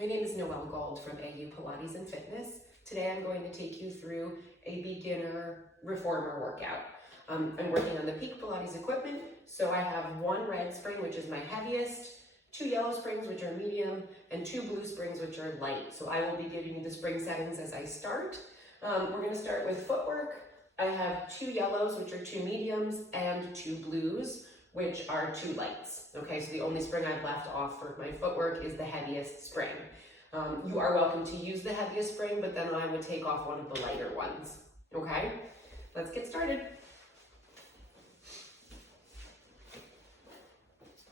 My name is Noelle Gold from Au Pilates and Fitness. Today I'm going to take you through a beginner reformer workout. I'm working on the peak Pilates equipment, so I have one red spring, which is my heaviest, two yellow springs, which are medium, and two blue springs, which are light. So I will be giving you the spring settings as I start. We're going to start with footwork. I have two yellows, which are two mediums, and two blues, which are two lights. Okay, so the only spring I've left off for my footwork is the heaviest spring. You are welcome to use the heaviest spring, but then I would take off one of the lighter ones. Okay, let's get started.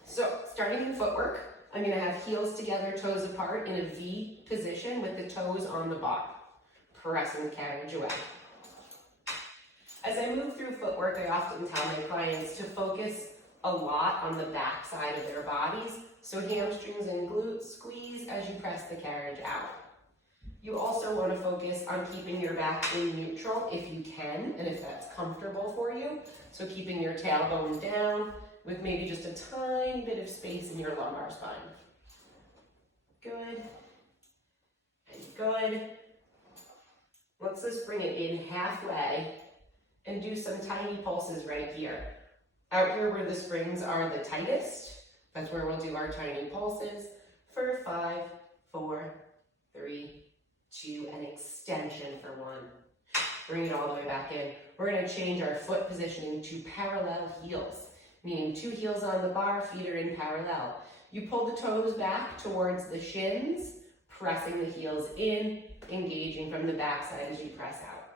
So starting in footwork, I'm going to have heels together, toes apart in a V position with the toes on the bar, pressing the carriage away. As I move through footwork, I often tell my clients to focus a lot on the back side of their bodies, so hamstrings and glutes squeeze as you press the carriage out. You also want to focus on keeping your back in neutral if you can, and if that's comfortable for you. So keeping your tailbone down with maybe just a tiny bit of space in your lumbar spine. Good. And good. Let's just bring it in halfway and do some tiny pulses right here. Out here where the springs are the tightest, that's where we'll do our tiny pulses for 5, 4, 3, 2, and extension for 1. Bring it all the way back in. We're going to change our foot positioning to parallel heels, meaning two heels on the bar, feet are in parallel. You pull the toes back towards the shins, pressing the heels in, engaging from the backside as you press out.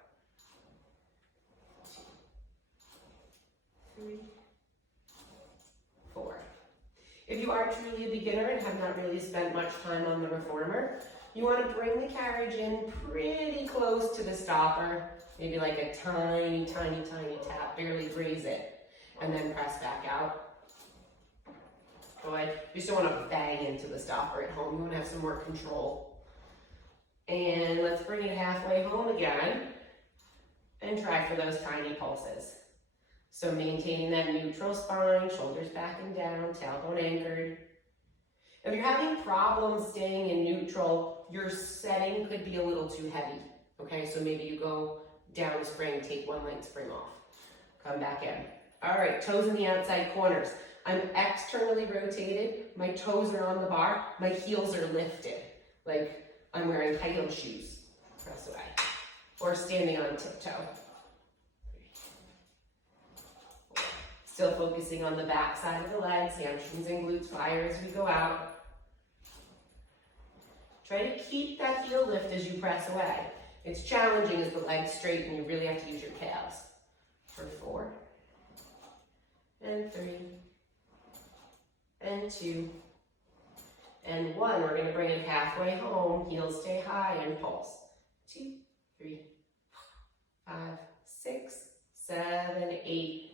3, 4. If you are truly a beginner and have not really spent much time on the reformer, you want to bring the carriage in pretty close to the stopper, maybe like a tiny, tiny, tiny tap, barely graze it, and then press back out. Good. You just don't want to bang into the stopper at home. You want to have some more control. And let's bring it halfway home again and try for those tiny pulses. So maintaining that neutral spine, shoulders back and down, tailbone anchored. If you're having problems staying in neutral, your setting could be a little too heavy. Okay, so maybe you go down a spring, take one light spring off. Come back in. All right, toes in the outside corners. I'm externally rotated, my toes are on the bar, my heels are lifted, like I'm wearing high heel shoes. Press away. Or standing on tiptoe. Still focusing on the back side of the legs, hamstrings and glutes fire as we go out. Try to keep that heel lift as you press away. It's challenging as the legs straighten, you really have to use your calves. For 4, and 3, and 2, and 1. We're going to bring it halfway home, heels stay high and pulse. 2, 3, 5, 6, 7, 8,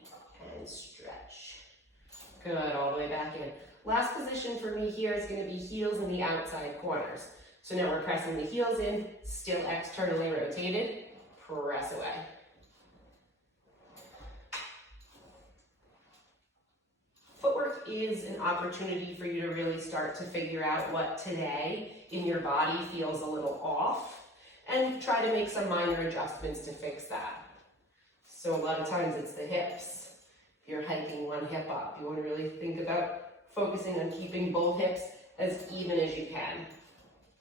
and stretch. Good, all the way back in. Last position for me here is going to be heels in the outside corners. So now we're pressing the heels in, still externally rotated, press away. Footwork is an opportunity for you to really start to figure out what today in your body feels a little off and try to make some minor adjustments to fix that. So a lot of times it's the hips. If you're hiking one hip up, you want to really think about focusing on keeping both hips as even as you can.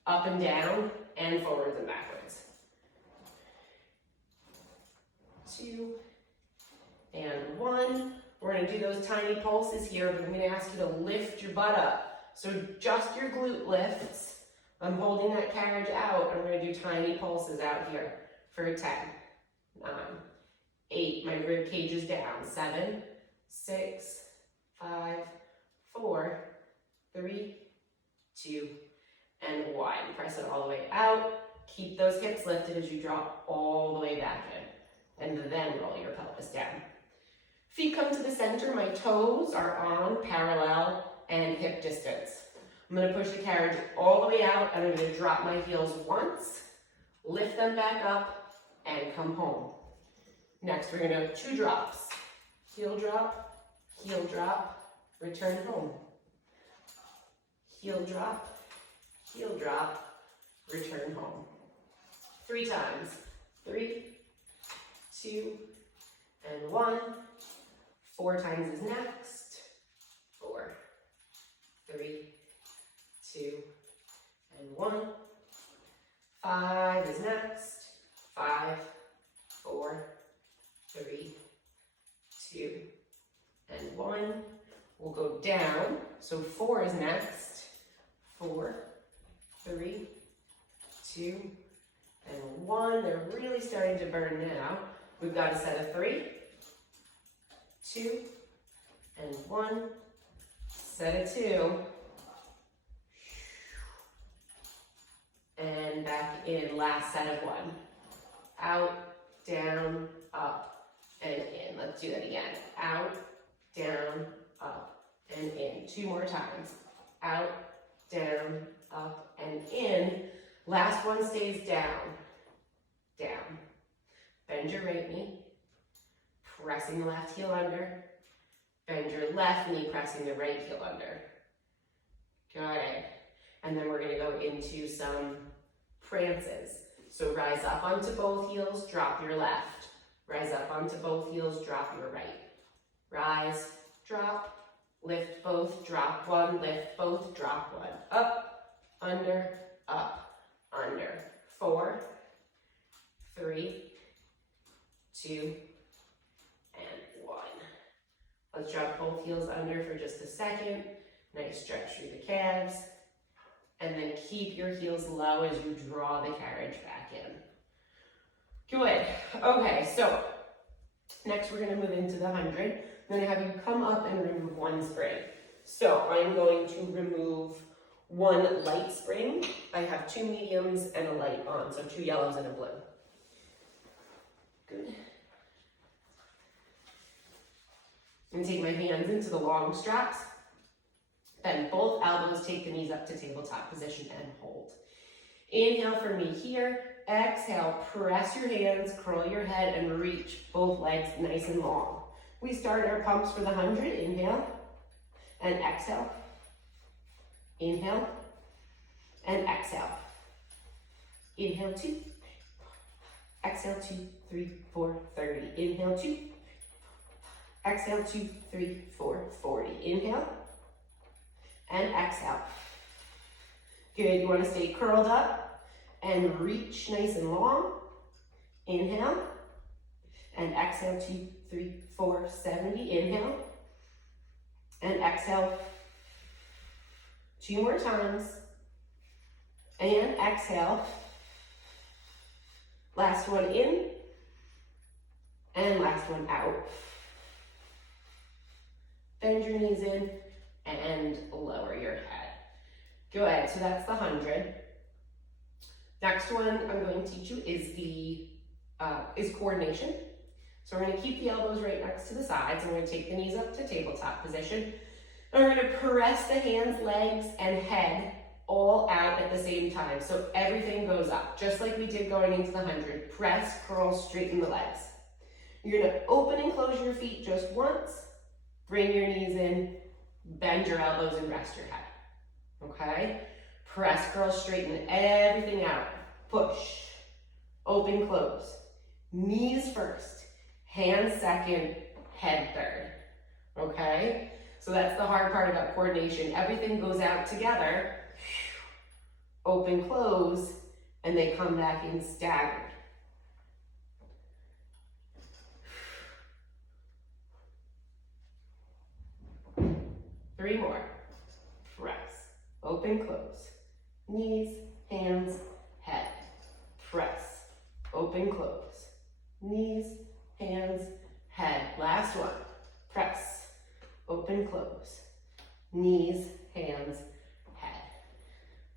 Up and down and forwards and backwards. 2 and 1. We're going to do those tiny pulses here, but I'm going to ask you to lift your butt up. So just your glute lifts. I'm holding that carriage out, and we're going to do tiny pulses out here for 10, 9, 8. My rib cage is down. 7, 6, 5, 4, 3, 2, and 1. Press it all the way out. Keep those hips lifted as you drop all the way back in, and then roll your pelvis down. Feet come to the center, my toes are on parallel and hip distance. I'm going to push the carriage all the way out, and I'm going to drop my heels once, lift them back up, and come home. Next, we're going to have 2 drops. Heel drop, return home. Heel heel drop, return home. 3 times. 3, 2, and 1. 4 times is next. 4, 3, 2, and 1. 5 is next. 5, 4, 3, 2, and 1. We'll go down. So 4 is next. 4, 3, 2, and 1. They're really starting to burn now. We've got a set of 3, 2, and 1. Set of 2. And back in, last set of 1. Out, down, up, and in. Let's do that again. Out, down, up, and in. 2 more times. Out, down, up, and in. Last one stays down. Down. Bend your right knee. Pressing the left heel under. Bend your left knee, pressing the right heel under. Good. And then we're going to go into some prances. So rise up onto both heels, drop your left. Rise up onto both heels, drop your right. Rise, drop, lift both, drop one, lift both, drop one. Up, under, 4, 3, 2, and 1. Let's drop both heels under for just a second. Nice stretch through the calves. And then keep your heels low as you draw the carriage back in. Good. Okay, so next we're going to move into the 100. I'm going to have you come up and remove 1 spring. So I'm going to remove 1 light spring. I have 2 mediums and a light on, so 2 yellows and a blue. Good. I'm going to take my hands into the long straps. Bend both elbows, take the knees up to tabletop position and hold. Inhale for me here. Exhale, press your hands, curl your head, and reach both legs nice and long. We start our pumps for the 100. Inhale and exhale. Inhale and exhale. Inhale 2. Exhale 2, 3, 4, 30. Inhale 2. Exhale 2, 3, 4, 40. Inhale and exhale. Good. You want to stay curled up and reach nice and long. Inhale and exhale 2, 3, 4, 70. Inhale and exhale. 2 more times. And exhale. Last one in and last one out. Bend your knees in and lower your head. Good, so that's the 100. Next one I'm going to teach you is coordination. So we're going to keep the elbows right next to the sides, and we're going to take the knees up to tabletop position. And we're going to press the hands, legs, and head all out at the same time. So everything goes up, just like we did going into the 100. Press, curl, straighten the legs. You're going to open and close your feet just once. Bring your knees in, bend your elbows, and rest your head. Okay? Press, curl, straighten everything out. Push, open, close. Knees first, hands second, head third. Okay? So that's the hard part about coordination. Everything goes out together, open, close, and they come back in staggered. Three more. Press, open, close. Knees, hands, head. Press, open, close. Knees, hands, head. Last one. Press, open, close. Knees, hands, head.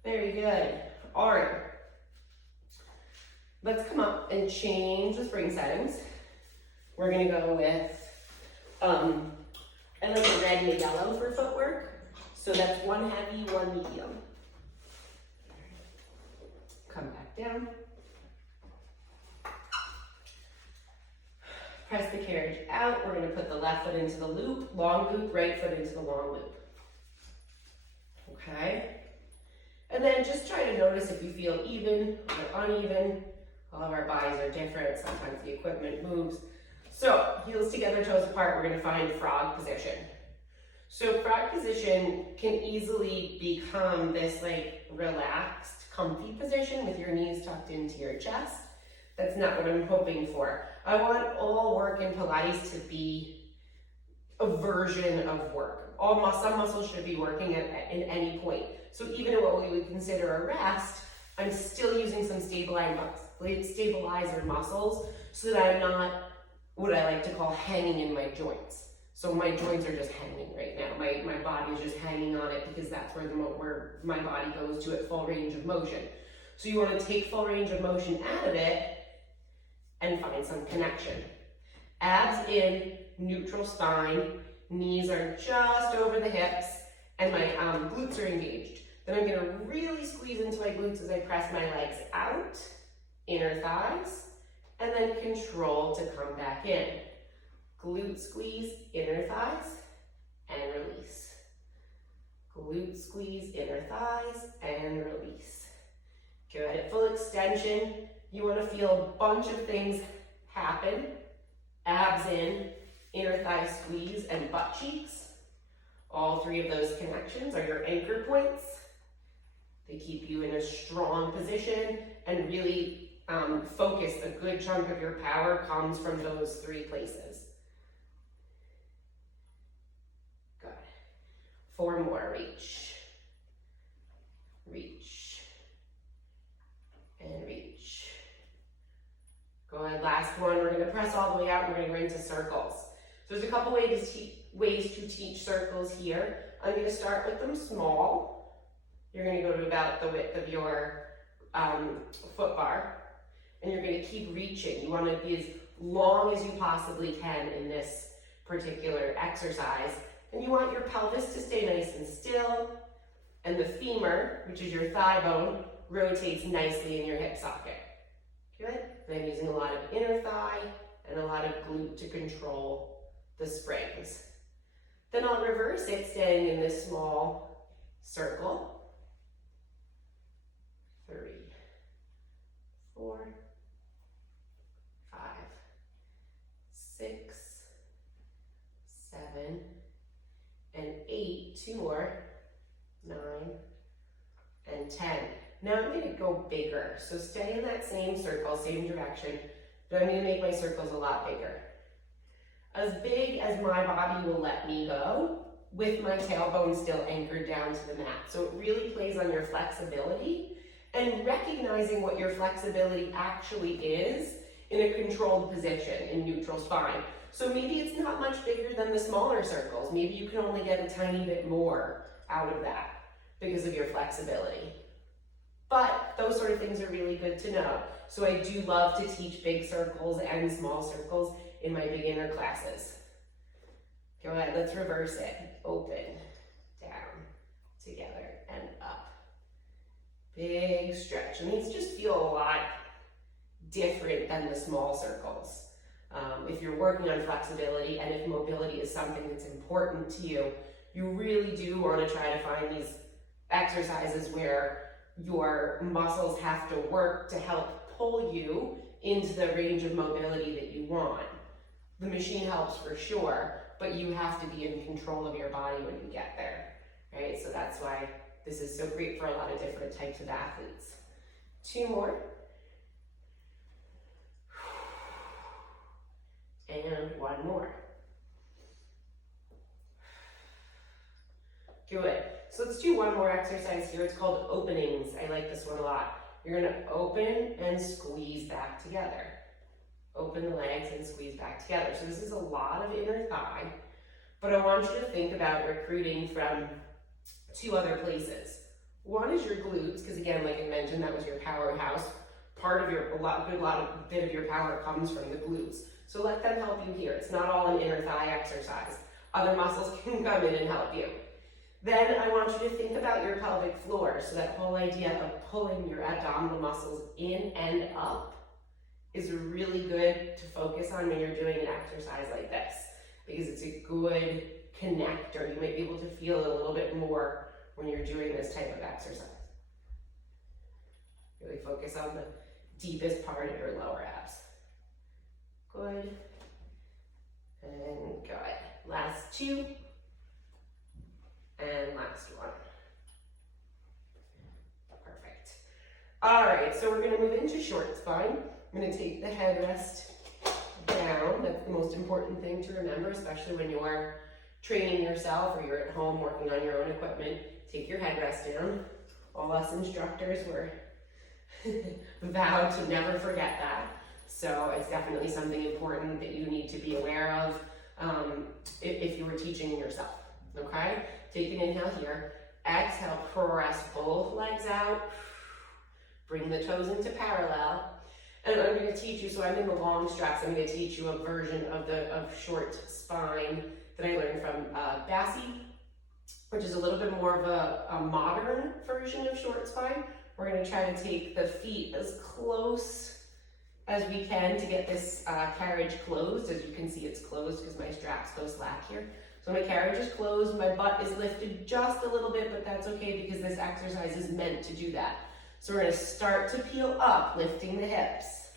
Very good. All right. Let's come up and change the spring settings. We're gonna go with, I like a red and a yellow for footwork. So that's 1 heavy, 1 medium. Come back down. Press the carriage out. We're going to put the left foot into the loop, long loop, right foot into the long loop. Okay? And then just try to notice if you feel even or uneven. All of our bodies are different. Sometimes the equipment moves. So heels together, toes apart, we're gonna find frog position. So frog position can easily become this like relaxed, comfy position with your knees tucked into your chest. That's not what I'm hoping for. I want all work in Pilates to be a version of work. Some muscles should be working in any point. So even in what we would consider a rest, I'm still using some stabilizer muscles so that I'm not what I like to call hanging in my joints. So my joints are just hanging right now. My body is just hanging on it because that's where my body goes to at full range of motion. So you want to take full range of motion out of it and find some connection. Abs in, neutral spine, knees are just over the hips, and my glutes are engaged. Then I'm gonna really squeeze into my glutes as I press my legs out, inner thighs, and then control to come back in. Glute squeeze, inner thighs, and release. Glute squeeze, inner thighs, and release. Good, at full extension, you wanna feel a bunch of things happen. Abs in, inner thigh squeeze, and butt cheeks. All three of those connections are your anchor points. They keep you in a strong position and really focus. A good chunk of your power comes from those three places. Good. 4 more, reach. Reach. And reach. Good, last one, we're gonna press all the way out and we're gonna go into circles. So there's a couple ways to teach circles here. I'm gonna start with them small. You're gonna go to about the width of your foot bar, and you're gonna keep reaching. You wanna be as long as you possibly can in this particular exercise. And you want your pelvis to stay nice and still, and the femur, which is your thigh bone, rotates nicely in your hip socket. Good? And I'm using a lot of inner thigh and a lot of glute to control the springs. Then I'll reverse it, staying in this small circle. 3, 4, 5, 6, 7, and 8. 2 more. 9 and 10. Now I'm going to go bigger. So stay in that same circle, same direction, but I'm going to make my circles a lot bigger. As big as my body will let me go, with my tailbone still anchored down to the mat. So it really plays on your flexibility and recognizing what your flexibility actually is in a controlled position in neutral spine. So maybe it's not much bigger than the smaller circles. Maybe you can only get a tiny bit more out of that because of your flexibility. But those sort of things are really good to know. So I do love to teach big circles and small circles in my beginner classes. Go ahead, let's reverse it. Open, down, together, and up. Big stretch. And these just feel a lot different than the small circles. If you're working on flexibility and if mobility is something that's important to you, you really do want to try to find these exercises where your muscles have to work to help pull you into the range of mobility that you want. The machine helps for sure, but you have to be in control of your body when you get there, right? So that's why this is so great for a lot of different types of athletes. 2 more. And 1 more. Good. So let's do 1 more exercise here. It's called openings. I like this one a lot. You're going to open and squeeze back together. Open the legs and squeeze back together. So this is a lot of inner thigh, but I want you to think about recruiting from 2 other places. One is your glutes, because again, like I mentioned, that was your powerhouse. Part of your, bit of your power comes from the glutes. So let them help you here. It's not all an inner thigh exercise. Other muscles can come in and help you. Then I want you to think about your pelvic floor. So that whole idea of pulling your abdominal muscles in and up is really good to focus on when you're doing an exercise like this, because it's a good connector. You might be able to feel it a little bit more when you're doing this type of exercise. Really focus on the deepest part of your lower abs. Good. And good. Last two. And last one. Perfect. All right, so we're gonna move into short spine. I'm gonna take the headrest down. That's the most important thing to remember, especially when you are training yourself or you're at home working on your own equipment. Take your headrest down. All us instructors were vowed to never forget that. So it's definitely something important that you need to be aware of if you were teaching yourself, okay? Take an inhale here. Exhale, press both legs out. Bring the toes into parallel. And I'm going to teach you, so I'm in the long straps, I'm going to teach you a version of short spine that I learned from Bassie, which is a little bit more of a modern version of short spine. We're going to try to take the feet as close as we can to get this carriage closed. As you can see, it's closed because my straps go slack here. So my carriage is closed, my butt is lifted just a little bit, but that's okay because this exercise is meant to do that. So we're going to start to peel up, lifting the hips,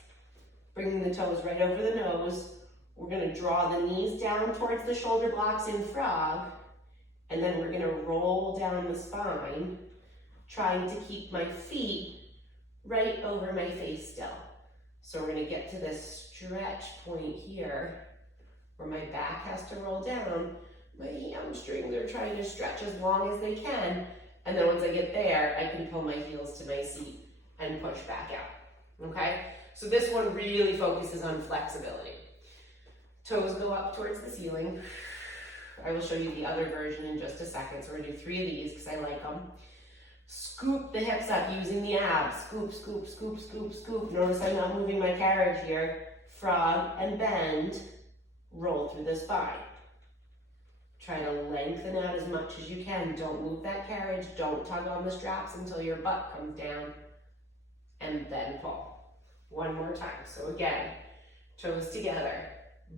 bringing the toes right over the nose. We're going to draw the knees down towards the shoulder blocks in frog, and then we're going to roll down the spine, trying to keep my feet right over my face still. So we're going to get to this stretch point here where my back has to roll down. My hamstrings are trying to stretch as long as they can. And then once I get there, I can pull my heels to my seat and push back out, okay? So this one really focuses on flexibility. Toes go up towards the ceiling. I will show you the other version in just a second. So we're gonna do 3 of these because I like them. Scoop the hips up using the abs. Scoop, scoop, scoop, scoop, scoop. Notice I'm not moving my carriage here. Frog and bend, roll through the spine. Try to lengthen out as much as you can. Don't move that carriage. Don't tug on the straps until your butt comes down. And then pull. One more time. So again, toes together,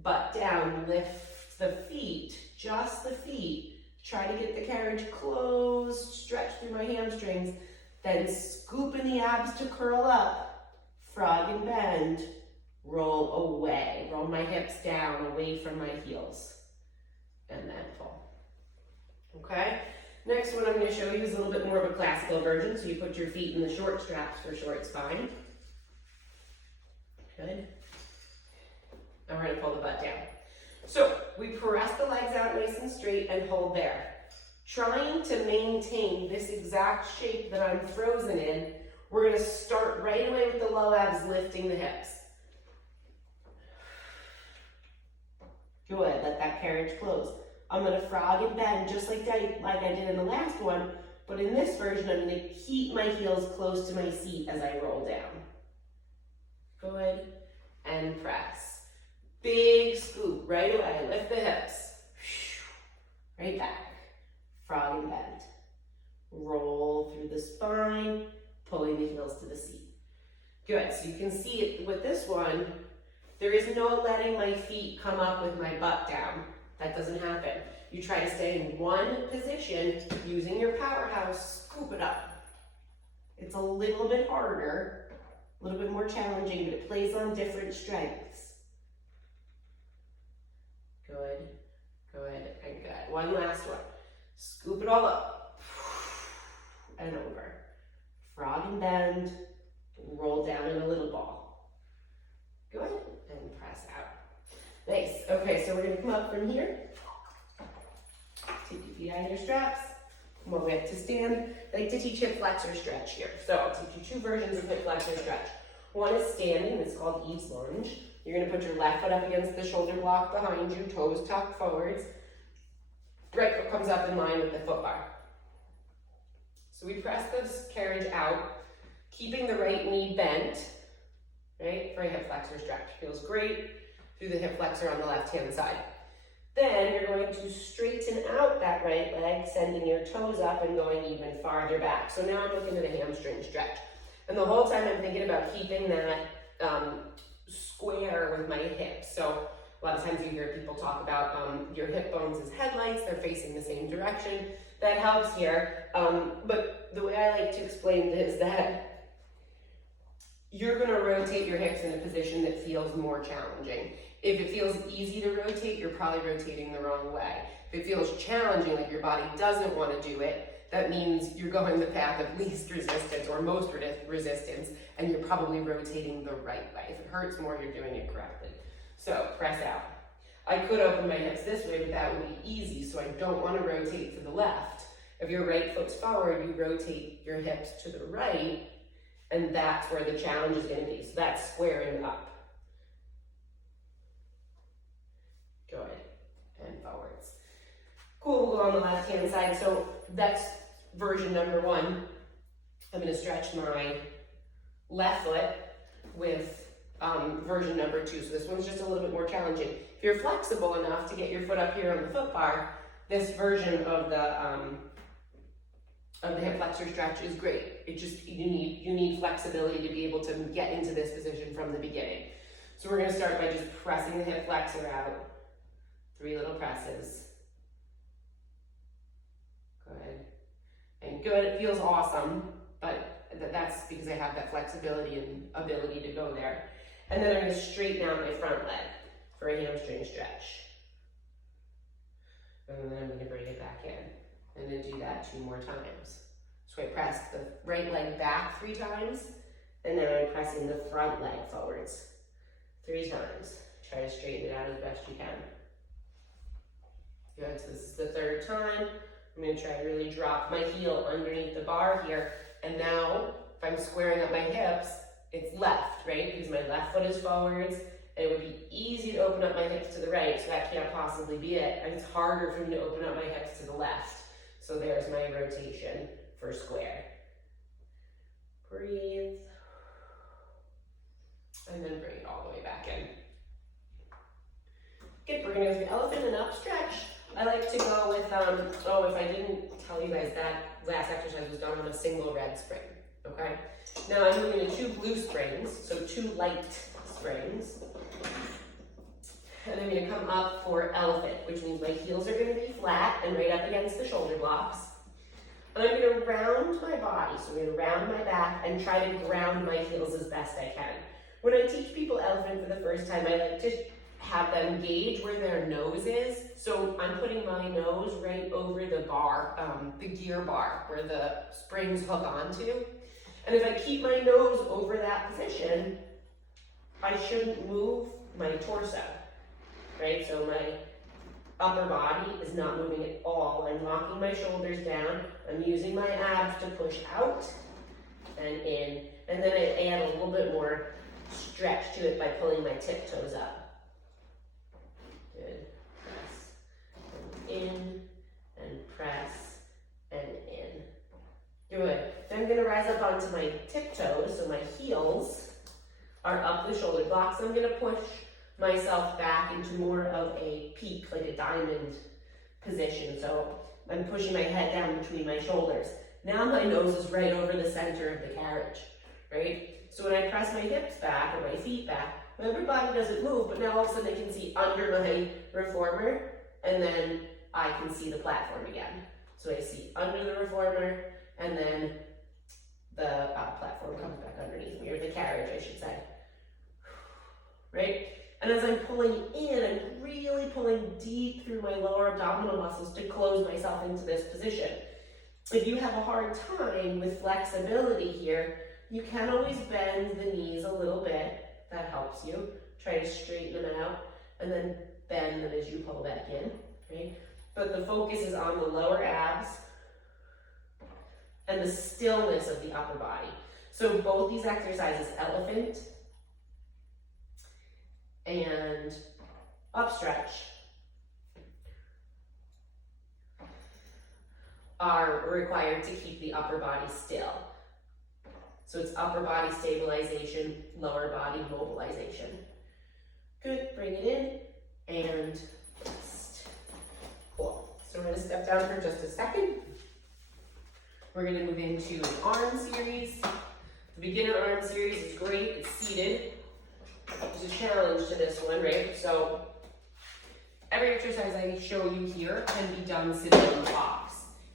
butt down, lift the feet, just the feet. Try to get the carriage closed, stretch through my hamstrings, then scoop in the abs to curl up, frog and bend, roll away. Roll my hips down, away from my heels. And then pull. Okay? Next one I'm going to show you is a little bit more of a classical version. So you put your feet in the short straps for short spine. Good. And we're going to pull the butt down. So we press the legs out nice and straight and hold there. Trying to maintain this exact shape that I'm frozen in, we're going to start right away with the low abs, lifting the hips. Good, let that carriage close. I'm going to frog and bend just like I did in the last one, but in this version, I'm going to keep my heels close to my seat as I roll down. Good, and press. Big scoop, right away, lift the hips. Right back, frog and bend. Roll through the spine, pulling the heels to the seat. Good, so you can see it with this one, there is no letting my feet come up with my butt down. That doesn't happen. You try to stay in one position using your powerhouse, scoop it up. It's a little bit harder, a little bit more challenging, but it plays on different strengths. Good, good, and good. One last one. Scoop it all up and over. Frog and bend, roll down in a little ball. Good, and press out. Nice. Okay, so we're going to come up from here. Take your feet out of your straps. Come all the way up to stand. I like to teach hip flexor stretch here. So I'll teach you 2 versions of hip flexor stretch. One is standing. It's called Eve's lunge. You're going to put your left foot up against the shoulder block behind you, toes tucked forwards. Right foot comes up in line with the foot bar. So we press this carriage out, keeping the right knee bent, right, for a hip flexor stretch. Feels great through the hip flexor on the left-hand side. Then you're going to straighten out that right leg, sending your toes up and going even farther back. So now I'm looking at a hamstring stretch. And the whole time I'm thinking about keeping that square with my hips. So a lot of times you hear people talk about your hip bones as headlights, they're facing the same direction. That helps here. But the way I like to explain it is that you're gonna rotate your hips in a position that feels more challenging. If it feels easy to rotate, you're probably rotating the wrong way. If it feels challenging, like your body doesn't want to do it, that means you're going the path of least resistance or most resistance, and you're probably rotating the right way. If it hurts more, you're doing it correctly. So press out. I could open my hips this way, but that would be easy, so I don't want to rotate to the left. If your right foot's forward, you rotate your hips to the right, and that's where the challenge is going to be. So that's squaring up. Good. And forwards. Cool, we'll go on the left-hand side. So that's version number 1. I'm going to stretch my left foot with version number 2. So this one's just a little bit more challenging. If you're flexible enough to get your foot up here on the foot bar, this version of the hip flexor stretch is great. It just, you need flexibility to be able to get into this position from the beginning. So we're going to start by just pressing the hip flexor out. 3 little presses. Good. And good, it feels awesome, but that's because I have that flexibility and ability to go there. And then I'm going to straighten out my front leg for a hamstring stretch. And then I'm going to bring it back in. I'm going to do that 2 more times. So I press the right leg back 3 times, and then I'm pressing the front leg forwards 3 times. Try to straighten it out as best you can. Good, so this is the 3rd time. I'm going to try to really drop my heel underneath the bar here. And now, if I'm squaring up my hips, it's left, right? Because my left foot is forwards, and it would be easy to open up my hips to the right, so that can't possibly be it. And it's harder for me to open up my hips to the left. So there's my rotation for square. Breathe. And then bring it all the way back in. Good, we're going to go through elephant and up stretch. I like to go with, if I didn't tell you guys that last exercise was done on a single red spring, okay? Now I'm moving to 2 blue springs, so 2 light springs. And I'm going to come up for elephant, which means my heels are going to be flat and right up against the shoulder blocks. And I'm going to round my body, so I'm going to round my back and try to ground my heels as best I can. When I teach people elephant for the first time, I like to have them gauge where their nose is. So I'm putting my nose right over the bar, the gear bar, where the springs hook onto. And if I keep my nose over that position, I shouldn't move my torso, right? So my upper body is not moving at all. I'm locking my shoulders down. I'm using my abs to push out and in. And then I add a little bit more stretch to it by pulling my tiptoes up. Good. Press and in and press and in. Good. Then I'm going to rise up onto my tiptoes, so my heels are up the shoulder blocks. I'm going to push myself back into more of a peak, like a diamond position. So I'm pushing my head down between my shoulders. Now my nose is right over the center of the carriage, right? So when I press my hips back or my feet back, my upper body doesn't move, but now all of a sudden I can see under my reformer, and then I can see the platform again. So I see under the reformer, and then the platform comes back underneath me, or the carriage, I should say. Right? And as I'm pulling in, I'm really pulling deep through my lower abdominal muscles to close myself into this position. If you have a hard time with flexibility here, you can always bend the knees a little bit. That helps you. Try to straighten them out and then bend them as you pull back in, right? But the focus is on the lower abs and the stillness of the upper body. So both these exercises, elephant and up stretch, are required to keep the upper body still. So it's upper body stabilization, lower body mobilization. Good, bring it in and rest. Cool. So we're gonna step down for just a second. We're gonna move into an arm series. The beginner arm series is great, it's seated. There's a challenge to this one, right? So every exercise I show you here can be done sitting on the box.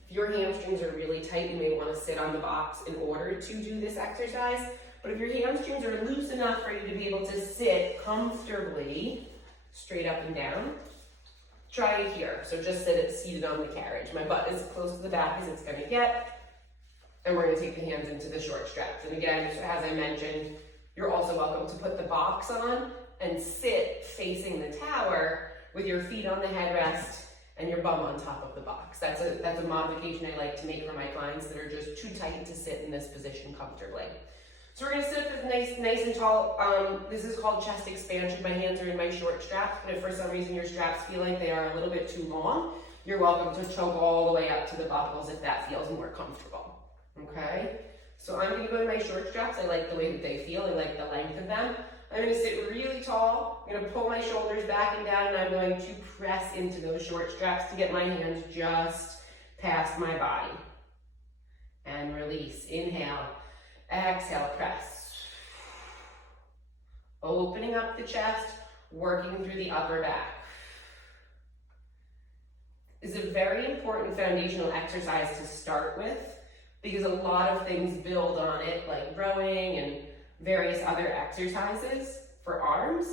If your hamstrings are really tight, you may want to sit on the box in order to do this exercise. But if your hamstrings are loose enough for you to be able to sit comfortably, straight up and down, try it here. So just seated on the carriage. My butt is as close to the back as it's gonna get. And we're gonna take the hands into the short straps. And again, as I mentioned, you're also welcome to put the box on and sit facing the tower with your feet on the headrest and your bum on top of the box. That's a modification I like to make for my clients that are just too tight to sit in this position comfortably. So we're gonna sit up nice and tall. This is called chest expansion. My hands are in my short straps, but if for some reason your straps feel like they are a little bit too long, you're welcome to choke all the way up to the buckles if that feels more comfortable, okay? So I'm gonna go in my short straps. I like the way that they feel. I like the length of them. I'm gonna sit really tall. I'm gonna pull my shoulders back and down, and I'm going to press into those short straps to get my hands just past my body. And release, inhale, exhale, press. Opening up the chest, working through the upper back. This is a very important foundational exercise to start with because a lot of things build on it, like rowing and various other exercises for arms,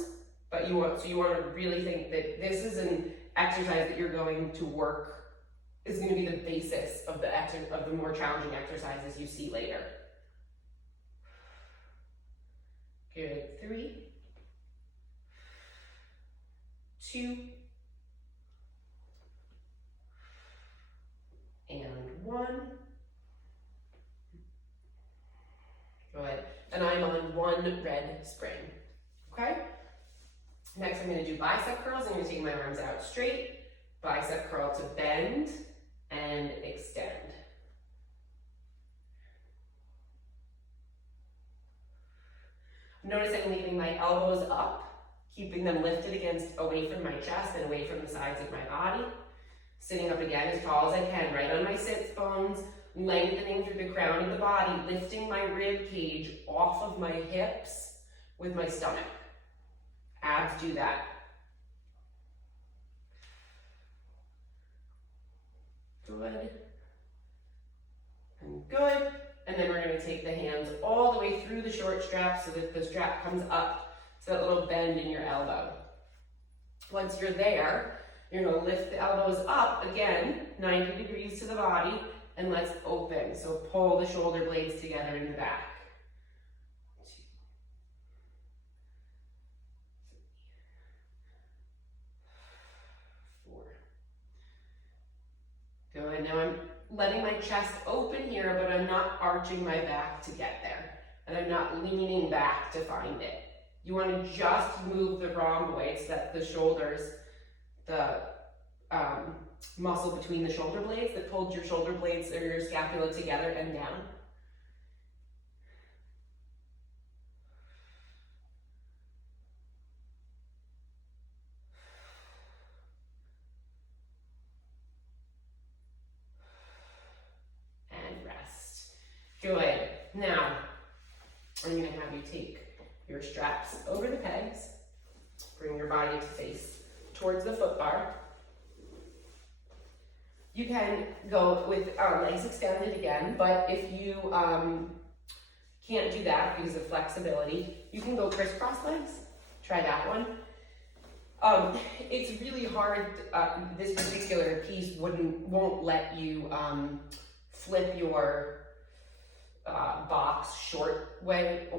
but you want to really think that this is an exercise that you're going to work, is going to be the basis of the more challenging exercises you see later. Good. 3, 2, and 1. Good. And I'm on 1 red spring, okay? Next, I'm gonna do bicep curls. I'm gonna take my arms out straight, bicep curl to bend and extend. Notice I'm leaving my elbows up, keeping them lifted away from my chest and away from the sides of my body. Sitting up again as tall as I can, right on my sits bones, lengthening through the crown of the body, lifting my rib cage off of my hips with my stomach. Abs do that. Good. And good. And then we're going to take the hands all the way through the short strap so that the strap comes up to that little bend in your elbow. Once you're there, you're going to lift the elbows up again, 90 degrees to the body, and let's open. So pull the shoulder blades together in the back. 2, 3, 4. Good. Now I'm letting my chest open here, but I'm not arching my back to get there. And I'm not leaning back to find it. You want to just move the rhomboid so that the shoulders, the muscle between the shoulder blades that pulled your shoulder blades or your scapula together and down. And rest. Good. Now, I'm going to have you take your straps over the pegs, bring your body to face towards the foot bar. You can go with legs extended again, but if you can't do that because of flexibility, you can go crisscross legs. Try that one. It's really hard. This particular piece won't let you flip your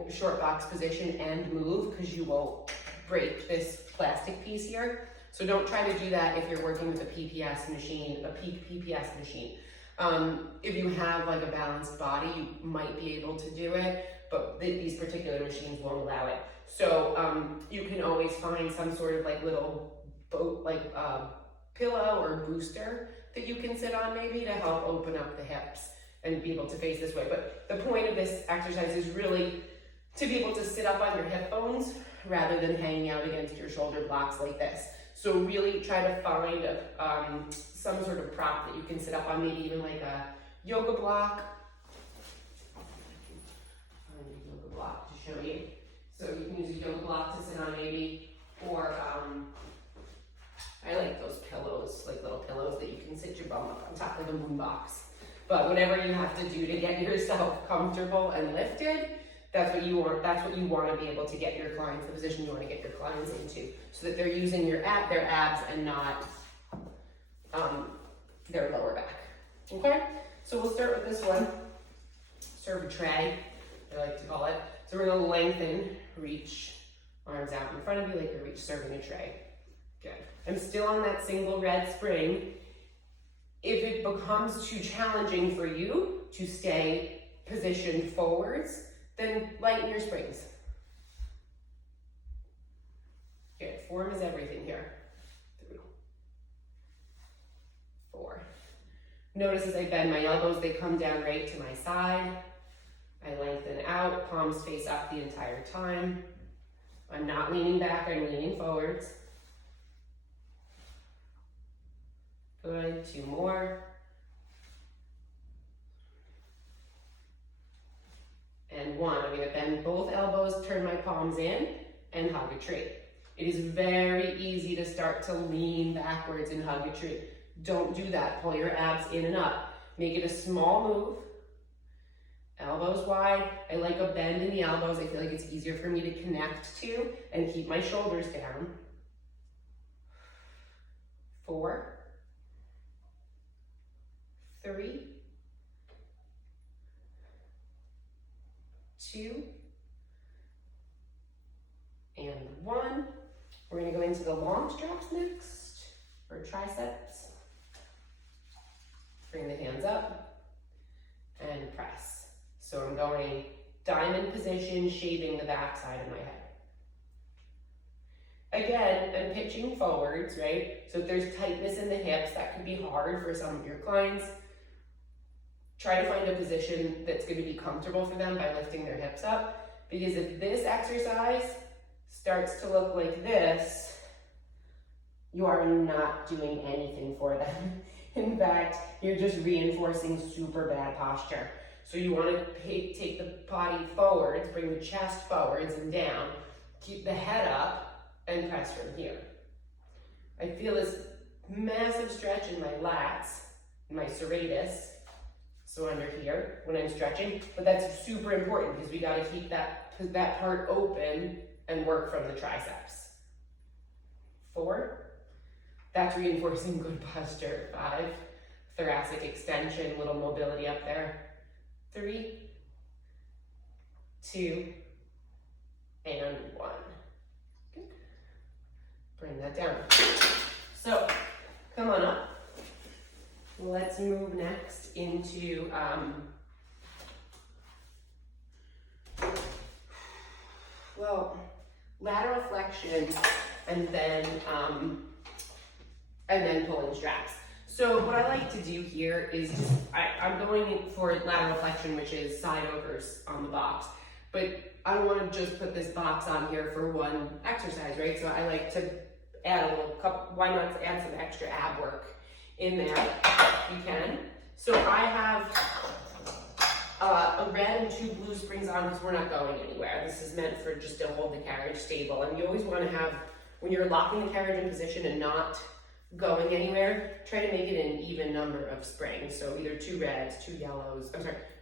short box position and move because you will break this plastic piece here. So don't try to do that if you're working with a PPS machine, a peak PPS machine. If you have like a balanced body, you might be able to do it, but these particular machines won't allow it. So you can always find some sort of like little boat, like pillow or booster that you can sit on maybe to help open up the hips and be able to face this way. But the point of this exercise is really to be able to sit up on your hip bones rather than hanging out against your shoulder blocks like this. So really try to find some sort of prop that you can sit up on, maybe even like a yoga block. Find a yoga block to show you. So you can use a yoga block to sit on maybe, or I like those pillows, like little pillows that you can sit your bum up on top, like a moon box. But whatever you have to do to get yourself comfortable and lifted, That's what you want to be able to get your clients, the position you want to get your clients into, so that they're using their abs and not their lower back. Okay? So we'll start with this one. Serve a tray, I like to call it. So we're gonna lengthen, reach, arms out in front of you like you're serving a tray. Good. I'm still on that single red spring. If it becomes too challenging for you to stay positioned forwards, then lighten your springs. Good. Form is everything here. 3, 4. Notice as I bend my elbows, they come down right to my side. I lengthen out, palms face up the entire time. I'm not leaning back, I'm leaning forwards. Good, 2 more. And 1, I'm gonna bend both elbows, turn my palms in, and hug a tree. It is very easy to start to lean backwards and hug a tree. Don't do that, pull your abs in and up. Make it a small move. Elbows wide. I like a bend in the elbows. I feel like it's easier for me to connect to and keep my shoulders down. 4, 3, 2, and 1. We're gonna go into the long straps next for triceps. Bring the hands up and press. So I'm going diamond position, shaving the back side of my head. Again, I'm pitching forwards, right? So if there's tightness in the hips, that could be hard for some of your clients. Try to find a position that's going to be comfortable for them by lifting their hips up. Because if this exercise starts to look like this, you are not doing anything for them. In fact, you're just reinforcing super bad posture. So you want to take the body forwards, bring the chest forwards and down, keep the head up, and press from here. I feel this massive stretch in my lats, my serratus, so under here when I'm stretching, but that's super important because we got to keep that part open and work from the triceps. 4, that's reinforcing good posture. 5, thoracic extension, little mobility up there. 3, 2, and 1. Good. Bring that down. So, come on up. Let's move next into lateral flexion and then pulling straps. So what I like to do here is just, I'm going for lateral flexion, which is side overs on the box, but I don't want to just put this box on here for one exercise, right? So I like to add a little couple, why not add some extra ab work in there if you can. So I have a red and 2 blue springs on because we're not going anywhere. This is meant for just to hold the carriage stable. And you always want to have, when you're locking the carriage in position and not going anywhere, try to make it an even number of springs. So either 2 reds, 2 yellows,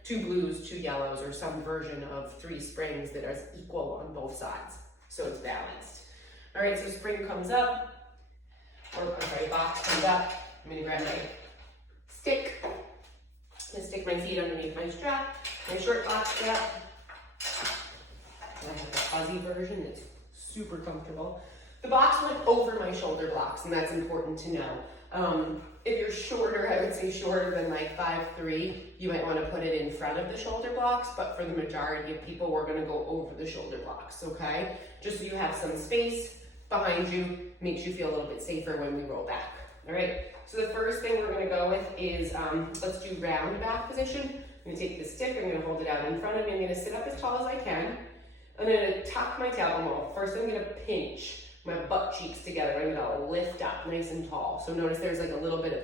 2 blues, 2 yellows, or some version of 3 springs that are equal on both sides. So it's balanced. All right, so spring comes up, box comes up. I'm gonna grab my stick. I'm gonna stick my feet underneath my strap, my short box strap. And I have the fuzzy version that's super comfortable. The box went over my shoulder blocks, and that's important to know. If you're shorter, I would say shorter than like 5'3", you might want to put it in front of the shoulder blocks, but for the majority of people, we're going to go over the shoulder blocks, okay? Just so you have some space behind you, makes you feel a little bit safer when we roll back, all right? So the first thing we're going to go with is, let's do round back position. I'm going to take the stick, I'm going to hold it out in front of me, I'm going to sit up as tall as I can. I'm going to tuck my tailbone roll. First, I'm going to pinch my butt cheeks together. I'm gonna lift up nice and tall. So notice there's like a little bit of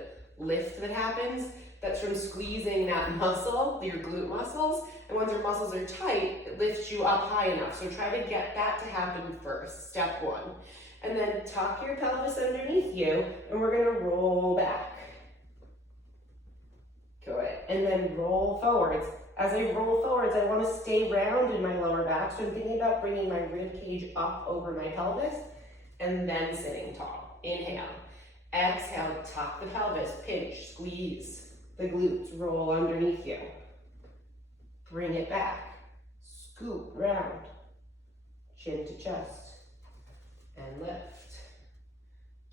lift that happens. That's from squeezing that muscle, your glute muscles. And once your muscles are tight, it lifts you up high enough. So try to get that to happen first, step 1. And then tuck your pelvis underneath you, and we're gonna roll back. Good. And then roll forwards. As I roll forwards, I want to stay round in my lower back. So I'm thinking about bringing my rib cage up over my pelvis and then sitting tall. Inhale. Exhale, tuck the pelvis, pinch, squeeze the glutes, roll underneath you. Bring it back. Scoop round. Chin to chest. And lift.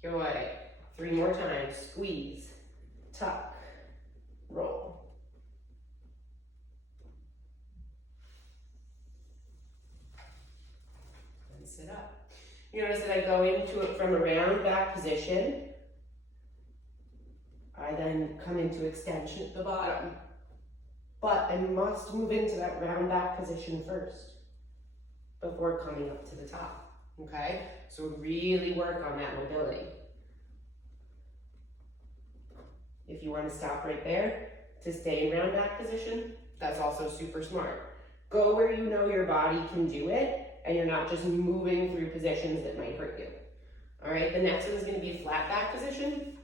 Good. 3 more times. Squeeze, tuck, roll. And sit up. You notice that I go into it from a round back position. I then come into extension at the bottom. But I must move into that round back position first before coming up to the top, okay? So really work on that mobility. If you want to stop right there to stay in round back position, that's also super smart. Go where you know your body can do it and you're not just moving through positions that might hurt you. All right, the next one is going to be a flat back position.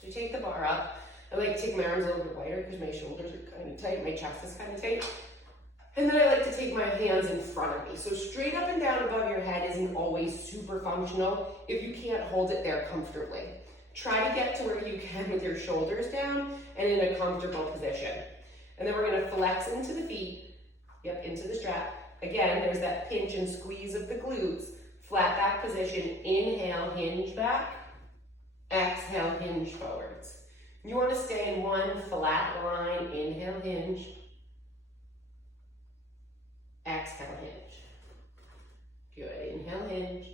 So you take the bar up. I like to take my arms a little bit wider because my shoulders are kind of tight, my chest is kind of tight. And then I like to take my hands in front of me. So straight up and down above your head isn't always super functional if you can't hold it there comfortably. Try to get to where you can with your shoulders down and in a comfortable position. And then we're going to flex into the feet, into the strap. Again, there's that pinch and squeeze of the glutes. Flat back position, inhale, hinge back. Exhale, hinge forwards. You want to stay in one flat line. Inhale, hinge. Exhale, hinge. Good. Inhale, hinge.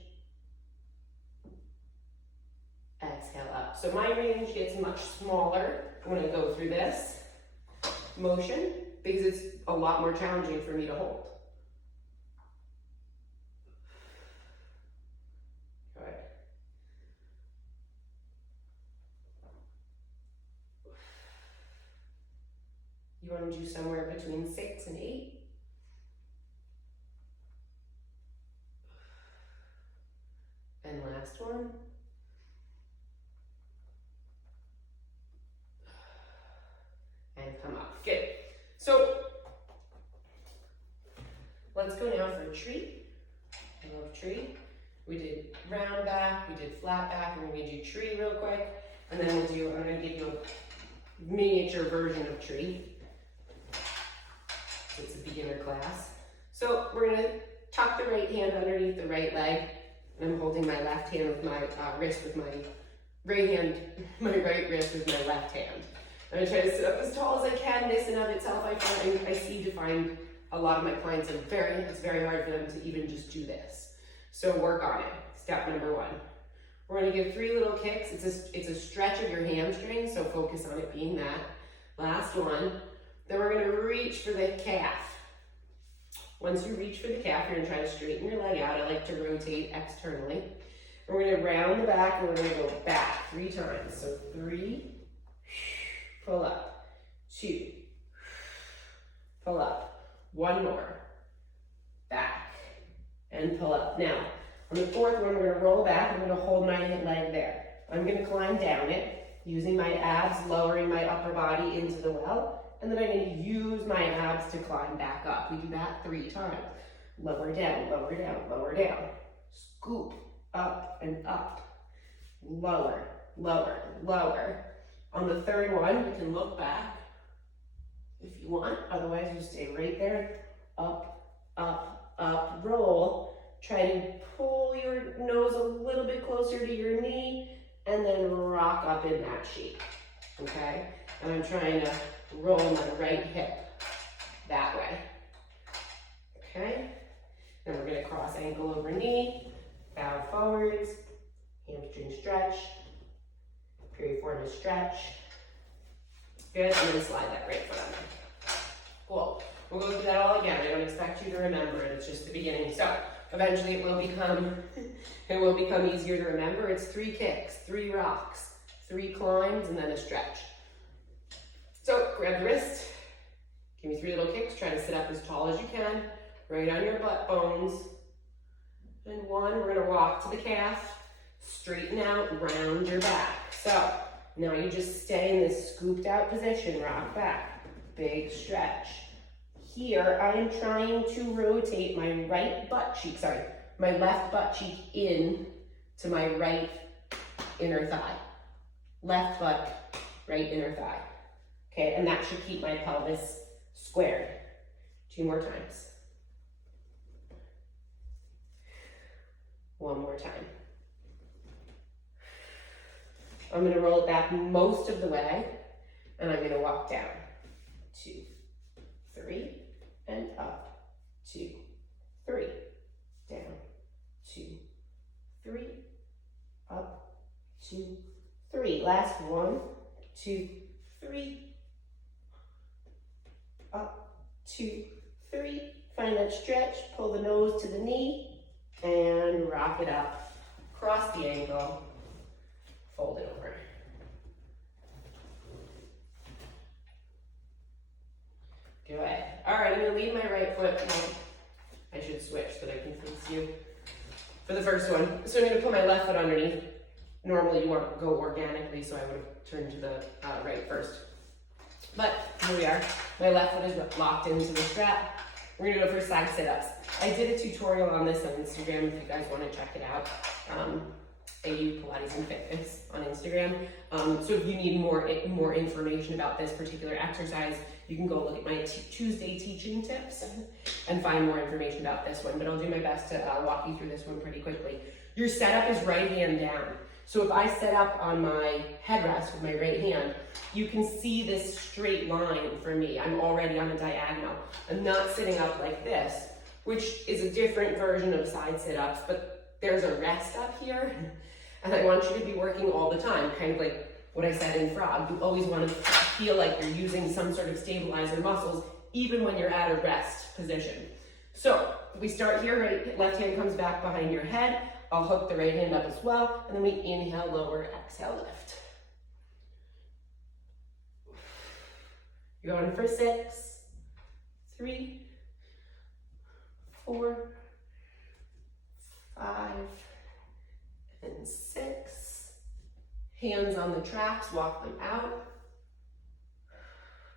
Exhale up. So my range gets much smaller when I go through this motion because it's a lot more challenging for me to hold. Good. You want to do somewhere between 6 and 8. And last one. And come up. Good. So let's go now for a tree. I love tree. We did round back, we did flat back, and we're going to do tree real quick. And then I'm going to give you a miniature version of tree. It's a beginner class. So we're going to tuck the right hand underneath the right leg. And I'm holding my left hand with my wrist with my right hand, my right wrist with my left hand. I'm going to try to sit up as tall as I can. This in of itself, I seem to find a lot of my clients it's very hard for them to even just do this. So work on it. Step number 1. We're going to give 3 little kicks. It's a stretch of your hamstring, so focus on it being that. Last one. Then we're going to reach for the calf. Once you reach for the calf, you're going to try to straighten your leg out. I like to rotate externally. We're going to round the back and we're going to go back 3 times. So 3, pull up, 2, pull up, 1 more, back, and pull up. Now, on the 4th one, we're going to roll back. I'm going to hold my leg there. I'm going to climb down it, using my abs, lowering my upper body into the well. And then I'm going to use my abs to climb back up. We do that 3 times. Lower down, lower down, lower down. Scoop, up and up. Lower, lower, lower. On the 3rd one, you can look back if you want. Otherwise, you stay right there. Up, up, up, roll. Try to pull your nose a little bit closer to your knee and then rock up in that shape. Okay? And I'm trying to roll my right hip that way. Okay? Then we're going to cross ankle over knee, bow forwards, hamstring stretch, piriformis stretch. Good, and then slide that right foot under. Cool. We'll go through that all again. I don't expect you to remember it. It's just the beginning. So eventually it will become easier to remember. It's 3 kicks, 3 rocks, 3 climbs, and then a stretch. So grab the wrist, give me 3 little kicks, try to sit up as tall as you can, right on your butt bones. And 1, we're gonna walk to the calf, straighten out, round your back. So now you just stay in this scooped out position, rock back, big stretch, Here, I am trying to rotate my my left butt cheek in to my right inner thigh. Left butt, right inner thigh. Okay, and that should keep my pelvis squared. 2 more times. 1 more time. I'm gonna roll it back most of the way, and I'm gonna walk down. 2, 3, and up. 2, 3, down. 2, 3, up. 2, 3. Last 1, 2, 3, up. 2, 3. Find that stretch. Pull the nose to the knee, and rock it up. Cross the ankle. Fold it over. Good. All right, I'm gonna leave my right foot. I should switch so that I can face you for the first one. So I'm gonna put my left foot underneath. Normally you want to go organically, so I would have turned to the right first. But here we are. My left foot is locked into the strap. We're gonna go for side sit-ups. I did a tutorial on this on Instagram if you guys want to check it out. Au Pilates Fitness on Instagram. So if you need more information about this particular exercise, you can go look at my Tuesday teaching tips and find more information about this one. But I'll do my best to walk you through this one pretty quickly. Your setup is right hand down. So if I set up on my headrest with my right hand, you can see this straight line for me. I'm already on a diagonal. I'm not sitting up like this, which is a different version of side sit-ups, but there's a rest up here. And I want you to be working all the time, kind of like what I said in frog. You always want to feel like you're using some sort of stabilizer muscles, even when you're at a rest position. So we start here, right, left hand comes back behind your head. I'll hook the right hand up as well, and then we inhale, lower, exhale, lift. You're going for 6, 3, 4, 5, and 6. Hands on the tracks, walk them out.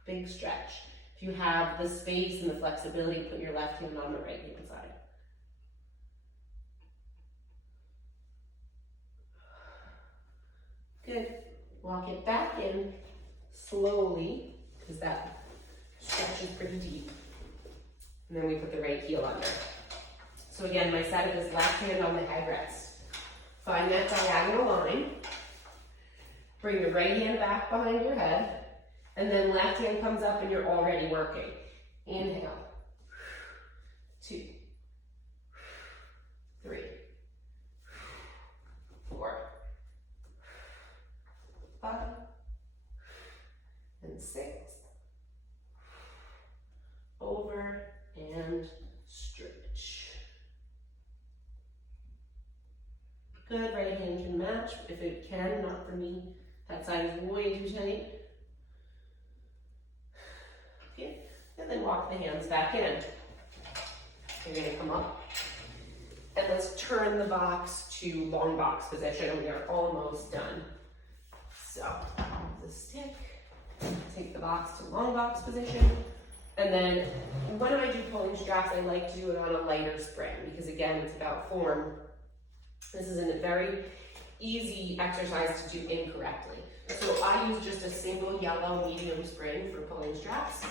Big stretch. If you have the space and the flexibility, put your left hand on the right hand side. Good. Walk it back in slowly, because that stretch is pretty deep. And then we put the right heel under. So again, my setup is left hand on the headrest. Find that diagonal line. Bring your right hand back behind your head. And then left hand comes up and you're already working. Inhale. 2, 3, 4, 5, and 6. Over and stretch. Good, right hand can match if it can, not for me. That side is way too tight. Okay, and then walk the hands back in. You're gonna come up. And let's turn the box to long box position. We are almost done. So, the stick, take the box to long box position. And then when I do pulling straps, I like to do it on a lighter spring because again, it's about form. This is a very easy exercise to do incorrectly. So I use just a single yellow medium spring for pulling straps.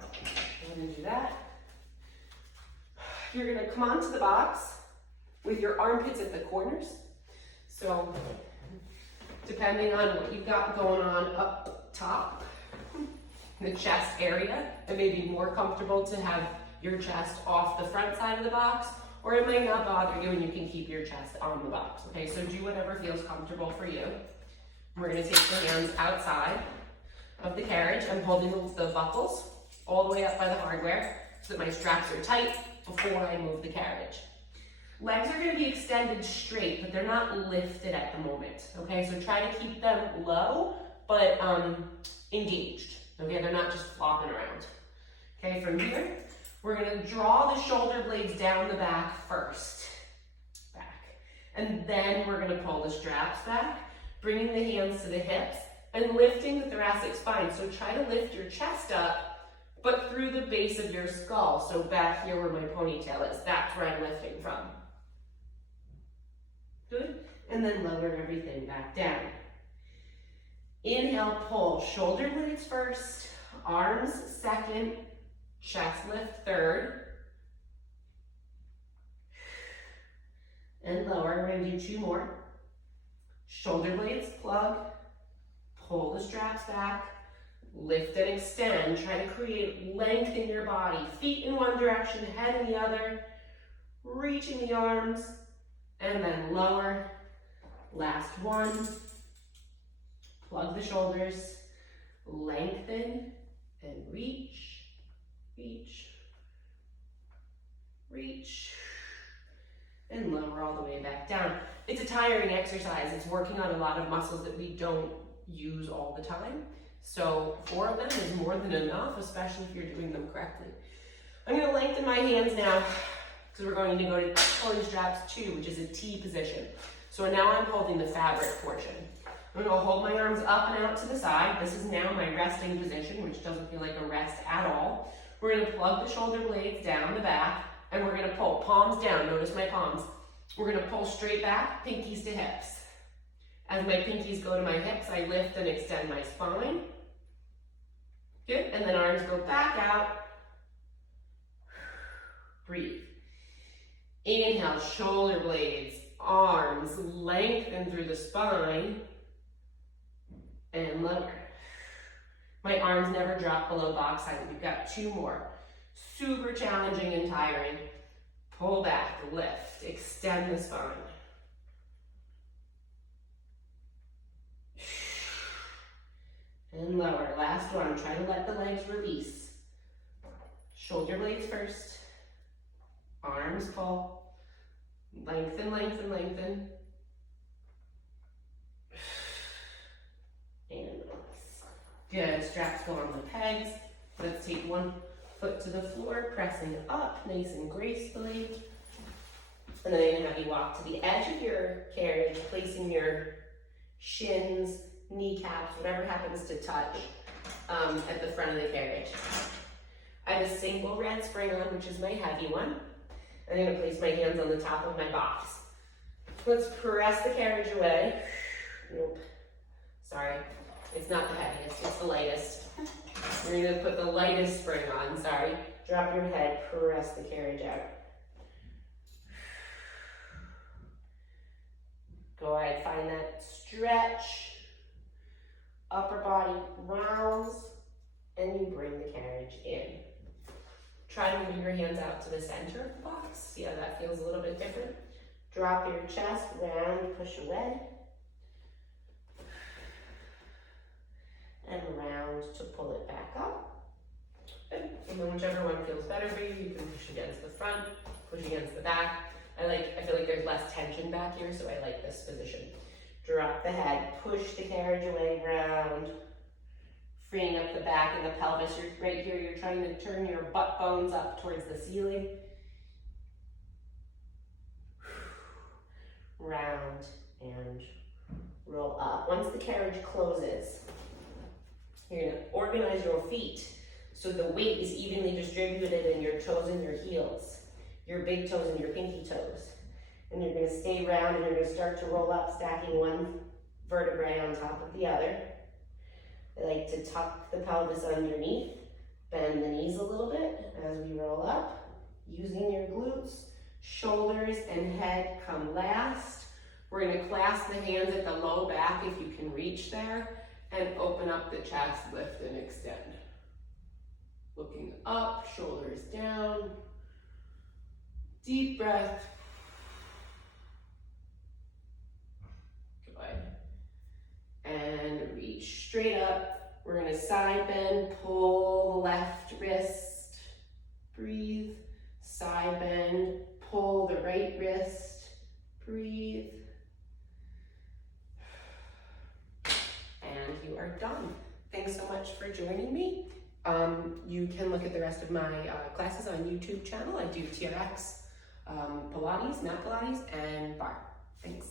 I'm gonna do that. You're gonna come onto the box with your armpits at the corners. So depending on what you've got going on up top, the chest area, it may be more comfortable to have your chest off the front side of the box, or it might not bother you and you can keep your chest on the box. Okay, so do whatever feels comfortable for you. We're gonna take the hands outside of the carriage. I'm holding the buckles all the way up by the hardware so that my straps are tight before I move the carriage. Legs are gonna be extended straight, but they're not lifted at the moment. Okay, so try to keep them low, but engaged. Okay, they're not just flopping around. Okay, from here, we're gonna draw the shoulder blades down the back first. Back. And then we're gonna pull the straps back, bringing the hands to the hips, and lifting the thoracic spine. So try to lift your chest up but through the base of your skull. So back here where my ponytail is, that's where I'm lifting from. Good. And then lower everything back down. Inhale, pull, shoulder blades first, arms second, chest lift third. And lower, we're gonna do 2 more. Shoulder blades plug, pull the straps back, lift and extend. Try to create length in your body. Feet in one direction, head in the other. Reaching the arms, and then lower. Last one. Plug the shoulders, lengthen, and reach, reach, reach, and lower all the way back down. It's a tiring exercise. It's working on a lot of muscles that we don't use all the time. So 4 of them is more than enough, especially if you're doing them correctly. I'm gonna lengthen my hands now because we're going to go to pulling straps 2, which is a T position. So now I'm holding the fabric portion. I'm gonna hold my arms up and out to the side. This is now my resting position, which doesn't feel like a rest at all. We're gonna plug the shoulder blades down the back, and we're gonna pull palms down. Notice my palms. We're gonna pull straight back, pinkies to hips. As my pinkies go to my hips, I lift and extend my spine. Good, and then arms go back out. Breathe. Inhale, shoulder blades, arms lengthen through the spine. And lower. My arms never drop below box height. We've got 2 more. Super challenging and tiring. Pull back, lift, extend the spine. And lower. Last one. Try to let the legs release. Shoulder blades first. Arms pull. Lengthen, lengthen, lengthen. And release. Good. Straps go on the pegs. Let's take 1 foot to the floor, pressing up nice and gracefully. And then I'm going to have you walk to the edge of your carriage, placing your shins, kneecaps, whatever happens to touch at the front of the carriage. I have a single red spring on, which is my heavy one. I'm going to place my hands on the top of my box. Let's press the carriage away. Nope. Sorry. It's not the heaviest, it's the lightest. We're going to put the lightest spring on, sorry. Drop your head, press the carriage out. Go ahead, find that stretch. Upper body rounds, and you bring the carriage in. Try to move your hands out to the center of the box. See how that feels a little bit different? Drop your chest, round, push away. And round to pull it back up. Good. And then whichever one feels better for you, you can push against the front, push against the back. I feel like there's less tension back here, so I like this position. Drop the head, push the carriage away, round. Freeing up the back and the pelvis. Right here, you're trying to turn your butt bones up towards the ceiling. Round and roll up. Once the carriage closes, you're going to organize your feet so the weight is evenly distributed in your toes and your heels, your big toes and your pinky toes. And you're going to stay round and you're going to start to roll up, stacking one vertebrae on top of the other. I like to tuck the pelvis underneath, bend the knees a little bit as we roll up, using your glutes. Shoulders and head come last. We're going to clasp the hands at the low back if you can reach there. And open up the chest, lift and extend. Looking up, shoulders down. Deep breath. Good. And reach straight up. We're gonna side bend, pull the left wrist. Breathe. Side bend, pull the right wrist. Breathe. And you are done. Thanks so much for joining me. You can look at the rest of my classes on YouTube channel. I do TRX, Pilates, mat Pilates, and bar. Thanks.